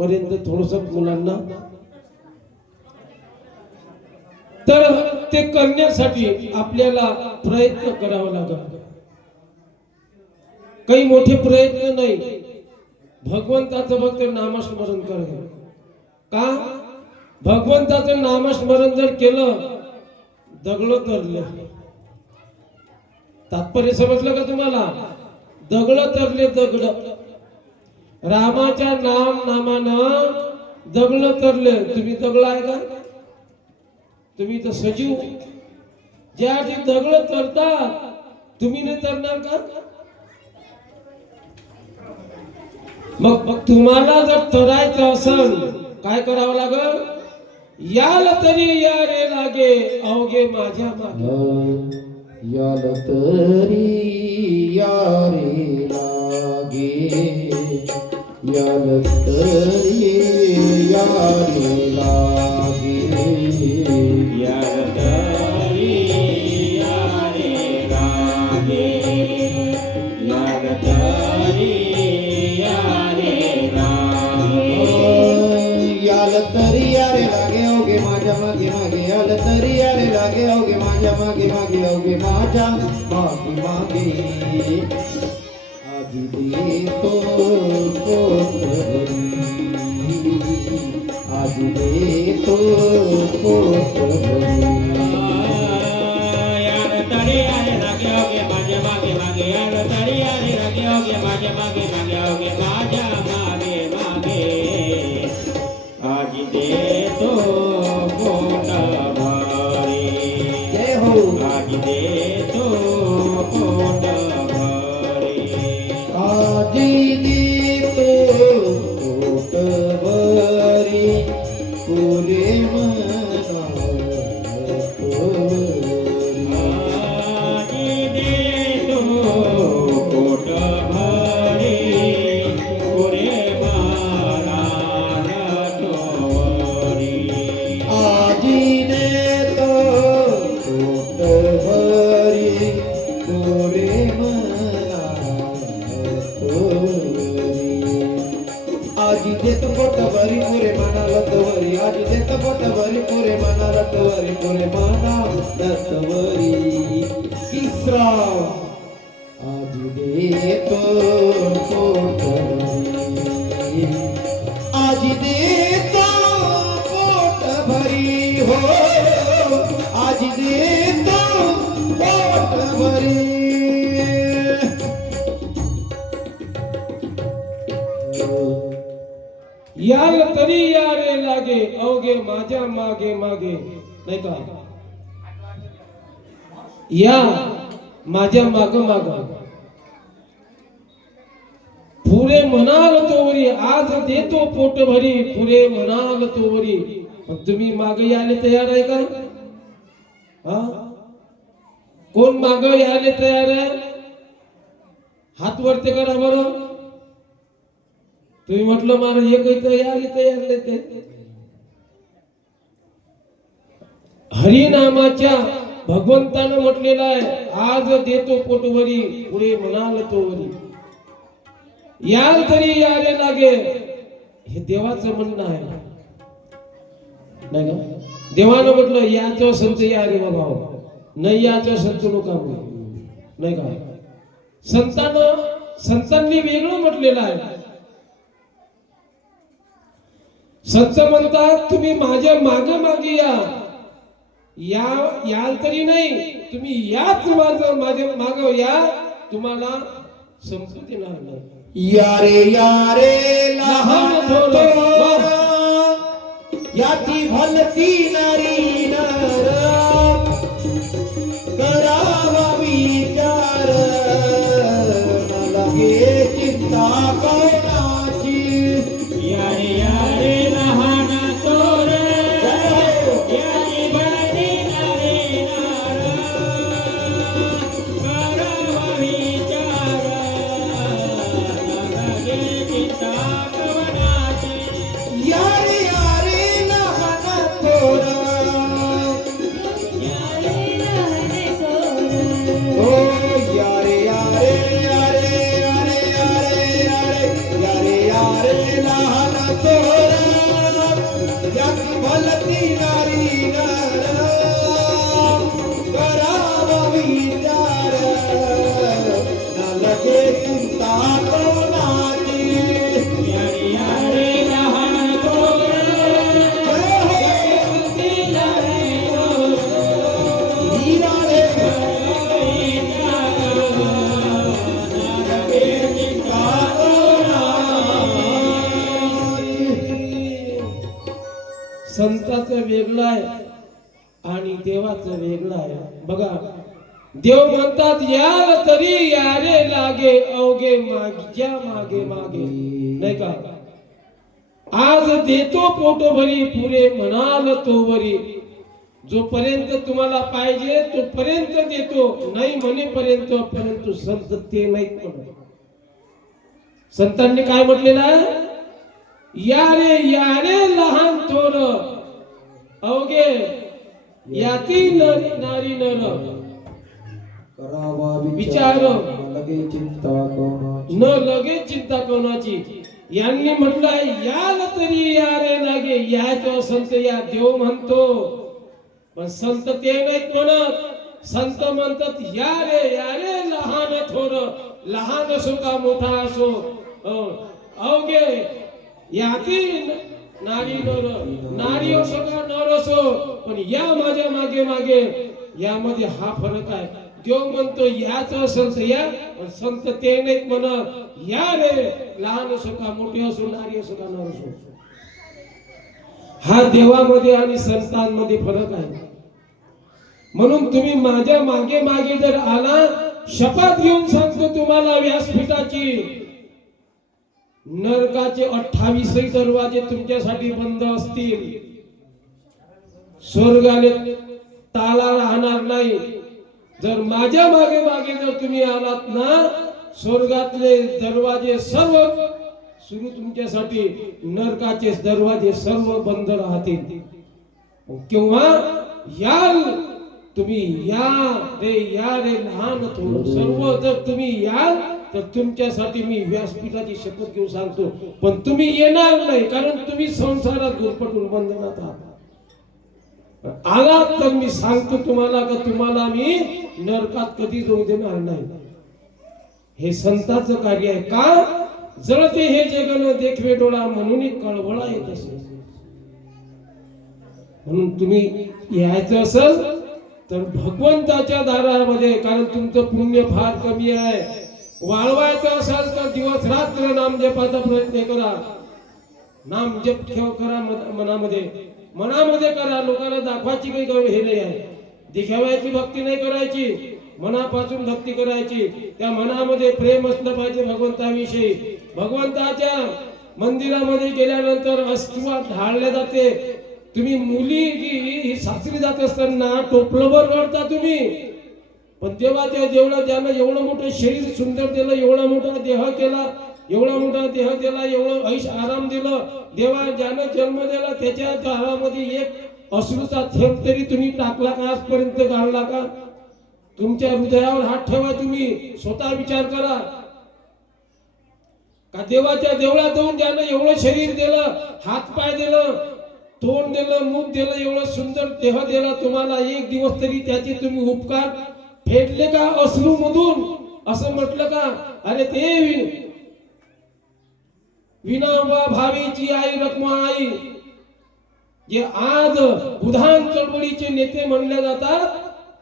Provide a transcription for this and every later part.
पर्यंत थोडस मुलांना. तर ते करण्यासाठी आपल्याला प्रयत्न करावा लागत काही मोठे प्रयत्न नाही. भगवंताचं फक्त नामस्मरण करणे का? भगवंताचं नामस्मरण जर केलं दगड तरले. तात्पर्य समजलं का तुम्हाला? दगड तरले दगड. रामाच्या नाम नामानं जगलं तरले. तुम्ही जगलाय का? तुम्ही तर सजीव. ज्या अर्थी दगड तरतात तुम्ही नाही तरणार का? मग मग तुम्हाला जर तरायचं असेल काय करावं लागल? याल तरी या रे लागे अवघे माझ्या मागे. याल तरी यारे लागे. याल तरी आधी देतो पुरे मना पोटभरी पुरे मनाला तवरी पुरे मना दत्तवरी तिसरा आजी देतो पोटभरी आजी देतो याल तरी या रे लागे अवघे माझ्या मागे मागे। नाही का या माझ्या माग माग। पुरे म्हणाल तोवरी आज देतो पोट भरी, पुरे म्हणाल तोवरी तुम्ही माग यायला तयार आहे का? हा? कोण माग यायला तयार आहे? हात वरते करा बरं। तुम्ही म्हटलं मला हे काही तयार तयार ते. हरिनामाच्या भगवंतानं म्हटलेलं आहे आज देतो पोटवरी पुढे म्हणाल तोवरी याल तरी याले लागे हे देवाचं म्हणणं आहे. नाही ना देवानं म्हटलं याचं संत या रे बाबा हो. नाही याचं संत नका नाही का? संतानं संतांनी वेगळं म्हटलेलं आहे. संत म्हणतात तुम्ही माझ्या मागे मागे या या याल तरी नाही तुम्ही याच माझं माझ्या माग या तुम्हाला संपू देणार नाही यारे यारे लहान. थोर याची भलती नारी नर संताचं वेगळं आहे आणि देवाचं वेगळं आहे. बघा देव म्हणतात याल तरी यारे लागे अवघे मागच्या मागे मागे. नाही का? आज देतो पोटोभरी पुरे म्हणाल तो वरी. जोपर्यंत तुम्हाला पाहिजे तोपर्यंत देतो. नाही म्हणेपर्यंत परंतु संत ते नाही म्हणत. संतांनी काय म्हटलेलं आहे? यारे यारे लहान थोर अवघे याती नारी नर. करावा विचार. लगे चिंता कोणाची. न लगेच चिंता कोणाची? यांनी म्हटलंय याल तरी यारे लागे याच संत या देव म्हणतो. पण संत ते नाहीत म्हणत. संत म्हणतात या रे या रे लहान थोर लहान असो का मोठा असो. अं, अवघे. याती नारी नर नारी असो का नर असो? पण या माझ्या मागे मागे यामध्ये हा फरक आहे. देव म्हणतो याच संत या पण संत ते नाहीत म्हणत. या रे लहान असो का मोठे असो नारी असो का नर असो. हा देवामध्ये आणि संतांमध्ये फरक आहे. म्हणून तुम्ही माझ्या मागे मागे जर आला शपथ घेऊन सांगतो तुम्हाला व्यासपीठाची. नरकाचे अठ्ठावीसही दरवाजे तुमच्यासाठी बंद असतील. स्वर्गाने ताला राहणार नाही. जर माझ्या मागे मागे जर तुम्ही आलात ना स्वर्गातले दरवाजे सर्व सुरू तुमच्यासाठी नरकाचे दरवाजे सर्व बंद राहतील. किंवा याल तुम्ही या रे या रे लहान सर्व जर तुम्ही याल तर तुमच्यासाठी मी व्यासपीठाची शपथ घेऊन सांगतो. पण तुम्ही येणार नाही कारण तुम्ही संसारात गुरपटून बंधनात आहात. आलात तर मी सांगतो तुम्हाला का तुम्हाला मी नरकात कधी जाऊ देणार नाही. हे संताचं कार्य आहे. का? जळते हे जगन देखवे डोळा म्हणून कळवळा येत असे म्हणून तुम्ही यायचं असेल तर भगवंताच्या दारामध्ये कारण तुमचं पुण्य फार कमी आहे. वाळवायचं असेल तर दिवस रात्र नामजपाचा प्रयत्न करा. नाम जप ठेव करा मन- मनामध्ये. मनामध्ये करा लोकांना दाखवायची काही हे नाही आहे. दिखाव्याची भक्ती नाही करायची मनापासून भक्ती करायची. त्या मनामध्ये प्रेम असलं पाहिजे भगवंताविषयी. भगवंताच्या मंदिरामध्ये गेल्यानंतर अस्तित्वात ढाळले जाते. तुम्ही मुली ही सासरी जात असताना टोपलंभर रडता तुम्ही. पण देवाच्या जेवढं ज्यानं एवढं मोठं शरीर सुंदर केलं एवढा मोठा देह केला एवढा मोठा देह दिला एवढं ऐश आराम दिलं देवा ज्यानं जन्म दिला त्याच्या दारामध्ये एक अश्रूचा थेंब तरी तुम्ही टाकला का आजपर्यंत गाळला का? तुमच्या हृदयावर हात ठेवा तुम्ही स्वतः विचार करा. का देवाच्या देवळात जाऊन ज्यानं एवढं शरीर दिलं हात पाय दिलं तोंड दिलं मुख दिलं एवढं सुंदर देह दिला तुम्हाला एक दिवस तरी त्याचे तुम्ही उपकार फेडले का अश्रू मधून असं म्हटलं का? अरे ते विनोबा भावेची आई रखमा आई जे आज बुधान चळवळीचे नेते म्हणले जातात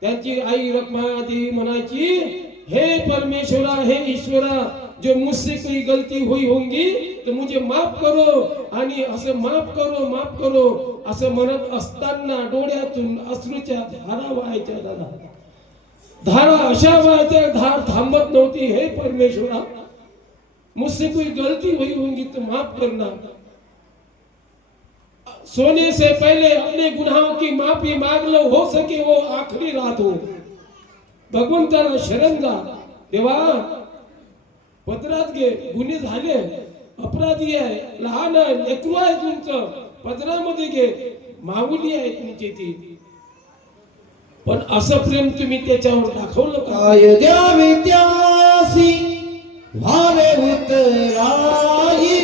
त्यांची आई रखमा म्हणायची हे परमेश्वरा हे ईश्वरा जो मुझसे कोई गलती हुई होंगी तर मुझे माफ करो आणि असं माफ करो माफ करो असं म्हणत असताना डोळ्यातून अश्रूच्या धारा व्हायच्या दादा. धारा अशा व्हायच्या धार थांबत नव्हती हे परमेश्वरा मुझसे कोई गलती हुई होंगी तो माफ करना। सोने से पहले अपने गुनाहों की माफी मांग लो हो सके वो आखिरी रात हो। भगवंताला शरण जा देवा पदरात घे गुन्हे झाले अपराधी आहे लहान आहे लेकरू आहे तुमचं पदरामध्ये घे माऊली आहे तुमची ती। पण असं प्रेम तुम्ही त्याच्यावर दाखवलं का? काय उतराई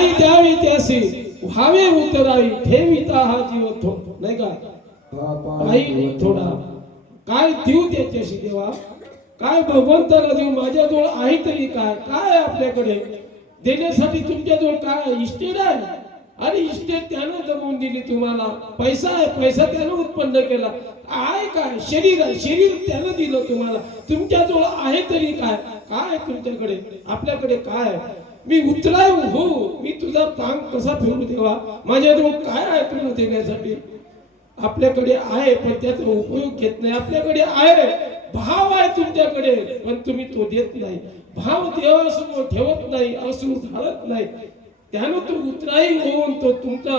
काय द्यावे त्यासी व्हावे उतराई ठेविता हा जीव थो नाही का? काही थोडा. काय देऊ त्याच्याशी देवा? काय भगवंताला देऊ माझ्याजवळ आहे तरी काय? काय आपल्याकडे? देण्यासाठी तुमच्याजवळ काय इष्टेड इस्टेट आहे? आणि इस्टेट त्यानं जमवून दिली तुम्हाला. पैसा आहे पैसा त्यानं उत्पन्न केला. आहे काय? शरीर आहे शरीर त्यानं दिलं तुम्हाला. तुमच्याजवळ आहे तरी काय? काय तुमच्याकडे? आपल्याकडे काय आहे? मी उतराय हो. मी तुझा पांग कसा फिरू देवा? माझ्याजवळ काय आहे तुला देण्यासाठी? आपल्याकडे आहे पण त्याचा उपयोग घेत नाही. आपल्याकडे आहे. भाव आहे तुमच्याकडे पण तुम्ही तो देत नाही. भाव देवासमोर ठेवत नाही असू घालत नाही. त्यानं तो उतराई होऊन तो तुमचा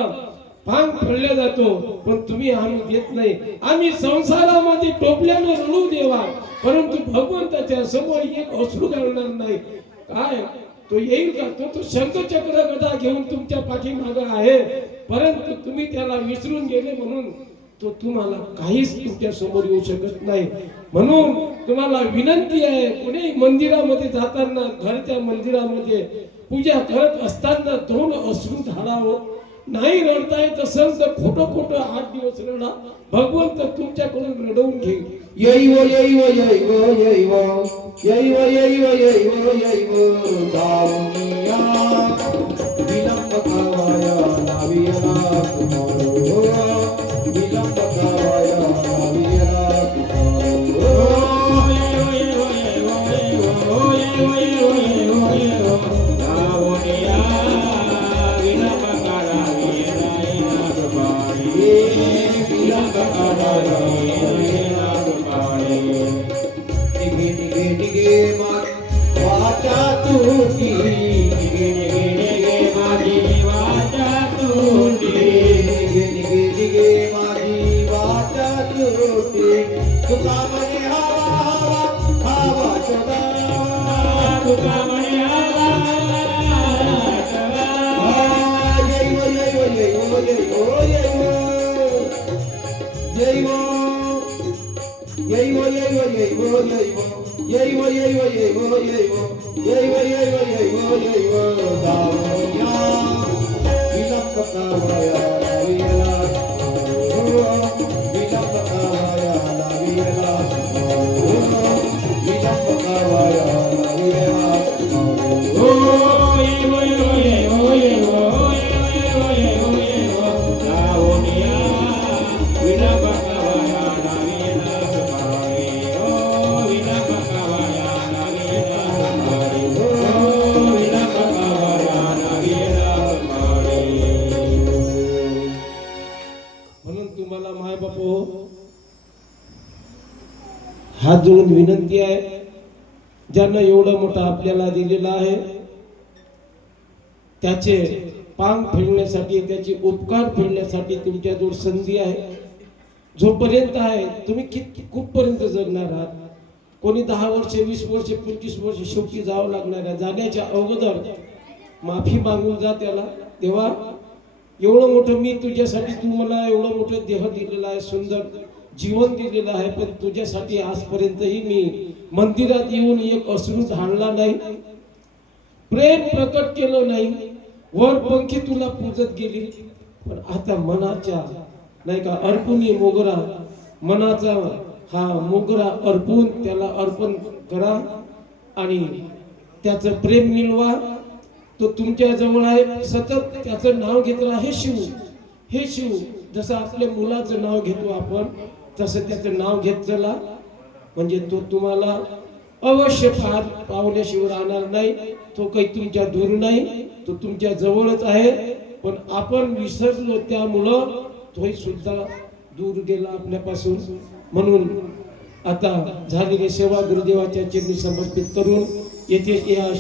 भांग फेडला जातो पण तुम्ही आम्ही देत नाही. आम्ही संसारामध्ये टोपल्यानं रडू देवा परंतु भगवंताच्या समोर एक अश्रू घालणार नाही. काय? तो येईल का? तो तो शंखचक्र गदा घेऊन तुमच्या पाठीमागं आहे. परंतु तुम्ही त्याला विसरून गेले म्हणून तो तुम्हाला काहीच तुमच्यासमोर येऊ शकत नाही. म्हणून तुम्हाला विनंती आहे कोणी मंदिरामध्ये जाताना घरच्या मंदिरामध्ये पूजा करत असताना दोन अश्रू धाडावं. नाही रडता येत असेल तर खोटं खोटं आठ दिवस रडा. भगवंत तुमच्याकडून रडवून घेईल. yai wo yai wo yai wo yai wo yai wo yai wo yai wo yaivo yaivo darunya vinamba kavaya naviyana kumaro ಬೇಟಿಗೆ ಬಾ yeyvo yeyvo yeyvo yeyvo yeyvo yeyvo yeyvo yeyvo yeyvo yeyvo davaya ilakka davaya हात जोडून विनंती आहे. ज्यांना एवढं मोठं आपल्याला दिलेलं आहे त्याचे पांग फेडण्यासाठी त्याचे उपकार फेडण्यासाठी तुमच्याजवळ संधी आहे. जोपर्यंत आहे तुम्ही किती खूपपर्यंत जगणार आहात? कोणी दहा वर्ष वीस वर्ष पंचवीस वर्ष शेवटी जावं लागणार आहे. जाण्याच्या अगोदर माफी मागून जा त्याला. तेव्हा एवढं मोठं मी तुझ्यासाठी तू मला एवढं मोठं देह दिलेला आहे सुंदर. जीवन दिलेलं आहे पण तुझ्यासाठी आजपर्यंतही मी मंदिरात येऊन एक अश्रू ढाळला नाही. प्रेम प्रकट केलं नाही. वर पंखी तुला पूजत गेली. पण आता मनाच्या नाही का अर्पुनी मोगरा मनाचा हा मोगरा अर्पून त्याला अर्पण करा आणि त्याचं प्रेम मिळवा. तो तुमच्या जवळ आहे. सतत त्याचं नाव घेत राहा. हे शिव हे शिव जसं आपल्या मुलाचं नाव घेतो आपण तसं त्याचं नाव घेत चला म्हणजे तो तुम्हाला अवश्य पाहत पावल्याशिवाय राहणार नाही. तो काही तुमच्या दूर नाही तो तुमच्या जवळच आहे. पण आपण विसरलो त्यामुळं तोही सुद्धा दूर गेला आपल्यापासून. म्हणून आता झालेली सेवा गुरुदेवाच्या चरणी समर्पित करून येथे या